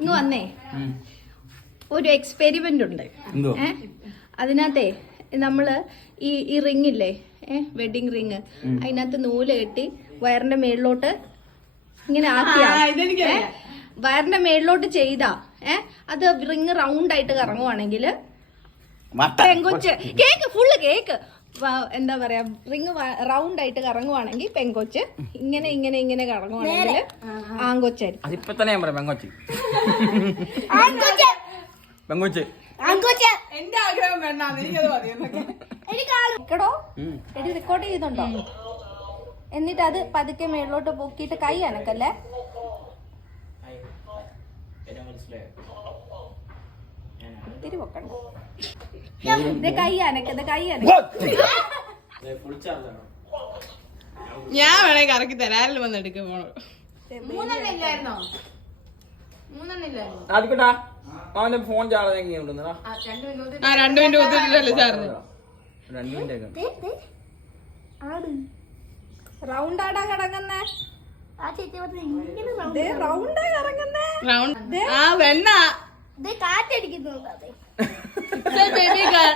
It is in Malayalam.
ഇങ്ങ് വന്നേ. ഒരു എക്സ്പെരിമെന്റ് ഉണ്ട്. അതിനകത്തെ നമ്മള് ഈ റിങ് ഇല്ലേ, വെഡിങ് റിങ്, അതിനകത്ത് നൂല് കെട്ടി വയറിന്റെ മേളിലോട്ട് ഇങ്ങനെ ആക്കിയാ, വയറിന്റെ മേളിലോട്ട് ചെയ്താ അത് റിങ് റൗണ്ട് ആയിട്ട് കറങ്ങുവാണെങ്കിൽ പെങ്കൊച്ച്, കേക്ക് ഫുള്ള് കേക്ക്, എന്താ പറയാ, റിങ് റൗണ്ട് ആയിട്ട് കറങ്ങുവാണെങ്കിൽ പെങ്കൊച്ച്, ഇങ്ങനെ ഇങ്ങനെ ഇങ്ങനെ കറങ്ങുവാണെങ്കിൽ ആങ്കൊച്ചായിരിക്കും. അതിപ്പോ തന്നെ ഞാൻ പറയാം, പെങ്കൊച്ച്. എന്റെ ആഗ്രഹം വേണ്ട, എടി റെക്കോർഡ് ചെയ്യുന്നുണ്ടോ? എന്നിട്ട് അത് പതുക്കെ മേളിലോട്ട് പൊക്കിയിട്ട് കൈ അനക്കല്ലേ. ഒത്തിരി പൊക്കണ്ട. കൈ അനക്കത്, കൈ അനക്ക. ഞാൻ വേണേ കറക്കി തരാറിൽ വന്ന് എടുക്ക പോണോ. അവന്റെ ഫോൺ ചാർജ് 2 മിനിറ്റ് കുത്തിട്ടല്ലേ ചാർജ്. റൗണ്ട് ആടാ കിടങ്ങുന്നേ, റൗണ്ടാ കറങ്ങുന്നേ. ആ വെണ്ണ കാറ്റടിക്കുന്നു. Baby girl.